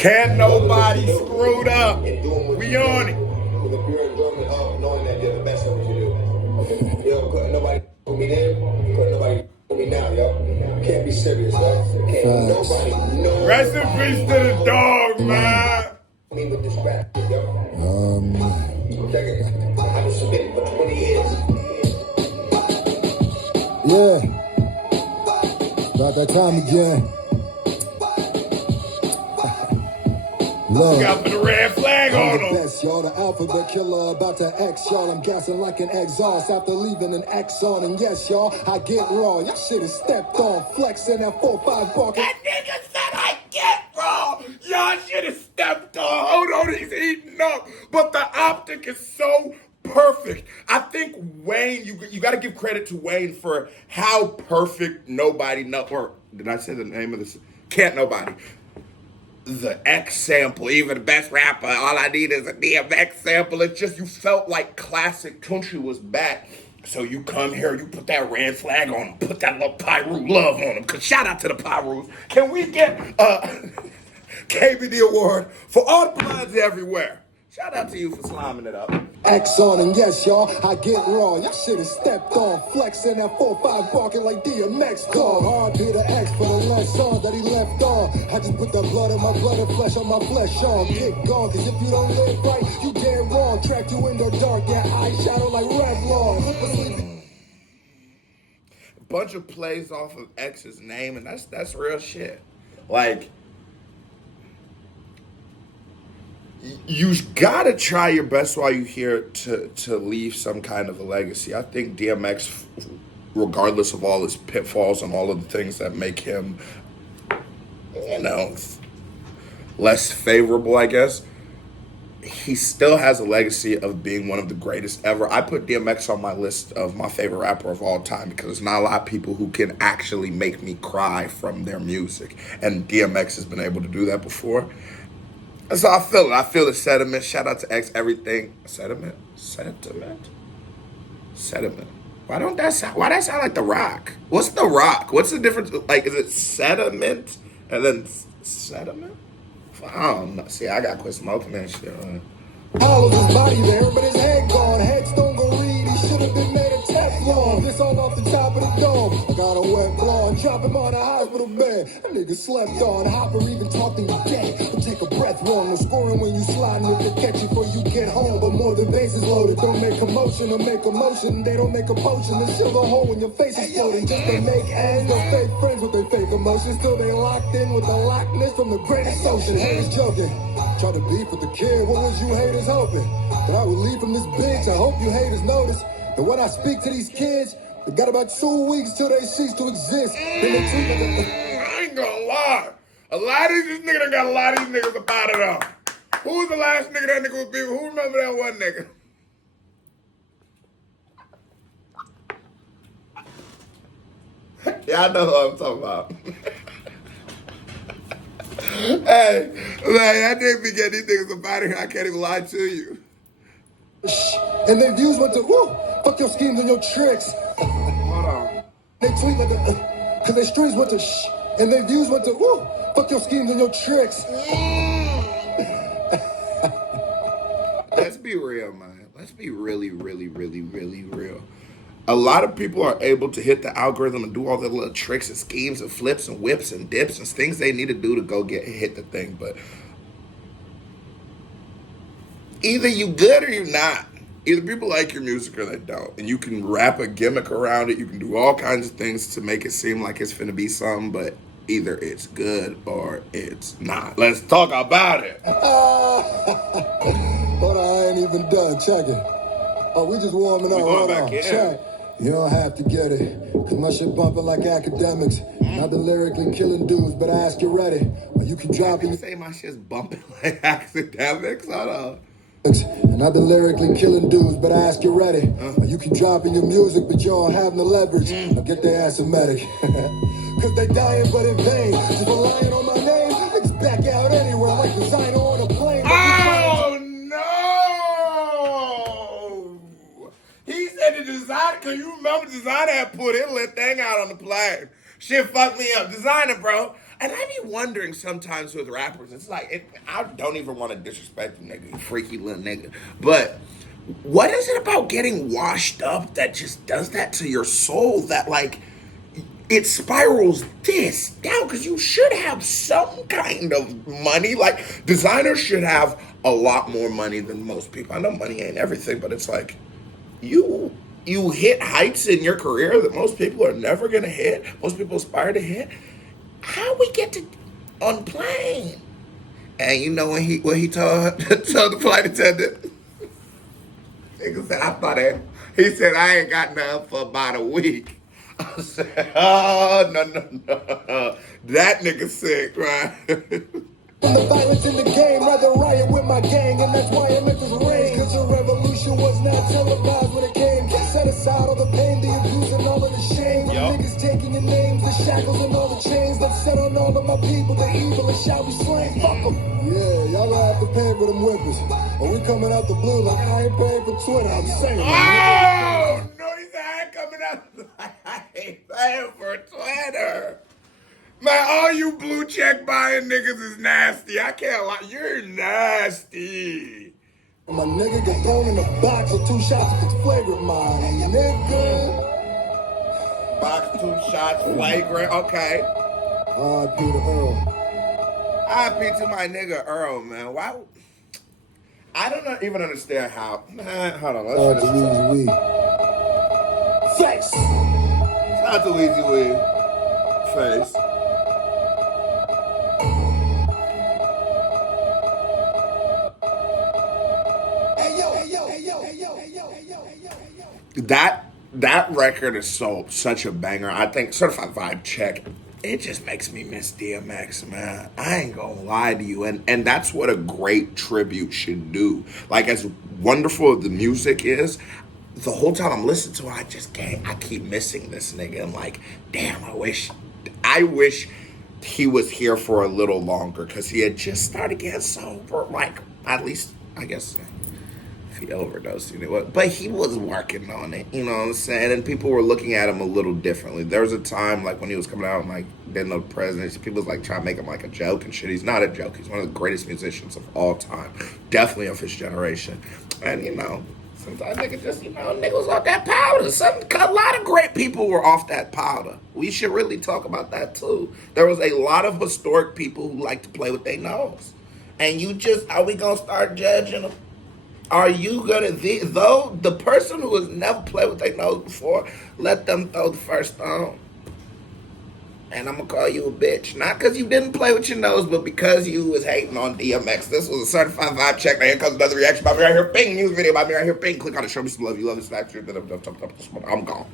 Can't nobody screwed up. We on it. If you're enjoying knowing that you're the best at what you do. Okay. Yo, couldn't nobody put me then, couldn't nobody put me now, yo. Can't be serious, man. Can't nobody know. Rest in peace to the dog, man. Me with this rap, yo. Check it. I've been submitting for 20 years. Yeah. About that time again. Look. Got the red flag on him. Best, y'all, the alphabet killer about to X, y'all. I'm gassing like an exhaust after leaving an X on. And yes, y'all, I get raw. Y'all shit is stepped on. Flexing that 4-5 barking. That nigga said I get raw. Y'all shit is stepped on. Hold on, he's eating up. But the optic is so perfect. I think Wayne, you got to give credit to Wayne for how perfect Nobody know. Or did I say the name of this? Can't Nobody. The X sample, even the best rapper, all I need is a DMX sample. It's just, you felt like classic country was back. So you come here, you put that red flag on them, put that little Pyru love on them. Cause shout out to the Pyrus. Can we get KBD award for all the blinds everywhere? Shout out to you for slamming it up. X on, and yes, y'all, I get raw. Y'all shit is stepped on. Flexing that 4-5 barking like DMX dog. Hard be the X for the last song that he left on. I just put the blood of my blood and flesh on my flesh on. Get gone, cause if you don't live right, you dead wrong. Track you in the dark, yeah, eyeshadow like Revlon. A bunch of plays off of X's name, and that's real shit. Like, you gotta try your best while you're here to leave some kind of a legacy. I think DMX, regardless of all his pitfalls and all of the things that make him, less favorable, I guess, he still has a legacy of being one of the greatest ever. I put DMX on my list of my favorite rapper of all time because there's not a lot of people who can actually make me cry from their music. And DMX has been able to do that before. That's how I feel it. I feel the sediment. Shout out to X, everything. Sediment? Why that sound like The Rock? What's The Rock? What's the difference? Like, is it sediment and then sediment? I don't know. See, I got to quit smoking that shit. All of his body there, but his head gone. Heads don't go read. He should have been made of Teflon. This all off the top of the dome. I got a wet blonde. Drop him on a hospital bed. That nigga slept on. Hopper even talking you dead. But take a breath wrong. No scoring when you sliding with the catch before you get home. But more than bases loaded. Don't make a motion or make a motion. They don't make a potion. They seal the hole when your face is floating. Just to make ends. They're fake friends with their fake emotions. Still they locked in with the lockness from the greatest ocean. Haters joking. Try to beef with the kid. What was you haters hoping? But I would leave from this bitch. I hope you haters notice. And when I speak to these kids, they got about 2 weeks till they cease to exist. Then they treat like I ain't gonna lie. A lot of these niggas got a lot of these niggas about it up. Who was the last nigga that nigga was beefing? Who remember that one nigga? Yeah, I know who I'm talking about. Hey, man, I didn't be getting these niggas about here. I can't even lie to you. And their views went to, woo, fuck your schemes and your tricks. Hold on. They tweet like a, cause their streams went to and their views went to, woo, fuck your schemes and your tricks. Let's be real, man. Let's be really, really, really, really real. A lot of people are able to hit the algorithm and do all the little tricks and schemes and flips and whips and dips and things they need to do to go hit the thing. But either you good or you not. Either people like your music or they don't. And you can wrap a gimmick around it. You can do all kinds of things to make it seem like it's finna be something, but either it's good or it's not. Let's talk about it. But I ain't even done. Check it. Oh, we just warming up. Hold on. Check. You don't have to get it, cause my shit bumping like academics. I've been lyrically killing dudes, but I ask you ready. Or you can drop You say my shit's bumping like academics? Hold on. And I've been lyrically killing dudes, but I ask you ready. Or you can drop in your music, but you don't have no leverage. Or get their ass a medic. Cause they dying, but in vain. Just relying on my name, niggas back out anywhere like designer on a plane. Oh, no! He said the designer, cause you remember the designer had put his little thing out on the plane. Shit fucked me up. Designer, bro. And I be wondering sometimes with rappers, it's like, I don't even want to disrespect the nigga, you freaky little nigga. But what is it about getting washed up that just does that to your soul that, like, it spirals this down? Because you should have some kind of money. Like, designers should have a lot more money than most people. I know money ain't everything, but it's like, you hit heights in your career that most people are never gonna hit. Most people aspire to hit. How we get to on plane? And you know when he told told the flight attendant, nigga said, I thought it. He said, I ain't got nothing for about a week. I said, oh no. That nigga sick, right? And the violence in the game, rather riot with my gang, and that's why I met this reign. Cause the revolution was not televised when it came. Set aside all the pain, the abuse, and all of the shame. The niggas taking the names, the shackles, and all the chains that set on all of my people, the evil, and shall be slain. Fuck them. Yeah, y'all gonna have to pay for them whippers. Or we coming out the blue like I ain't paying for Twitter. I'm saying. Oh, no, he said I ain't coming out like I ain't paying for Twitter. Man, all you blue check buying niggas is nasty. I can't lie. You're nasty. My nigga get thrown in a box with 2 shots if it's flagrant, my nigga. Box 2 shots, flagrant. Okay. R.I.P. to Earl. R.I.P. to my nigga Earl, man. Why? I don't even understand how. Man, hold on. Let's to Weezy Wee. Face. Shout out to Weezy Wee. Face. That record is such a banger. I think Certified Vibe Check, it just makes me miss DMX, man. I ain't gonna lie to you. And that's what a great tribute should do. Like, as wonderful as the music is, the whole time I'm listening to it, I keep missing this nigga. I'm like, damn, I wish he was here for a little longer, because he had just started getting sober. Like, at least, I guess, he overdosed, you know what? But he was working on it, you know what I'm saying? And people were looking at him a little differently. There was a time, like, when he was coming out and, like, didn't know the president, people was, like, trying to make him, like, a joke and shit. He's not a joke. He's one of the greatest musicians of all time. Definitely of his generation. And, you know, sometimes niggas just, you know, niggas off that powder. A lot of great people were off that powder. We should really talk about that, too. There was a lot of historic people who like to play with their nose. And are we going to start judging them? Are you gonna, though the person who has never played with their nose before, let them throw the first stone? And I'm gonna call you a bitch. Not because you didn't play with your nose, but because you was hating on DMX. This was a Certified Vibe Check. Now here comes another reaction about me right here. Bing, news video about me right here. Bing, click on it, show me some love. You love this factory. I'm gone.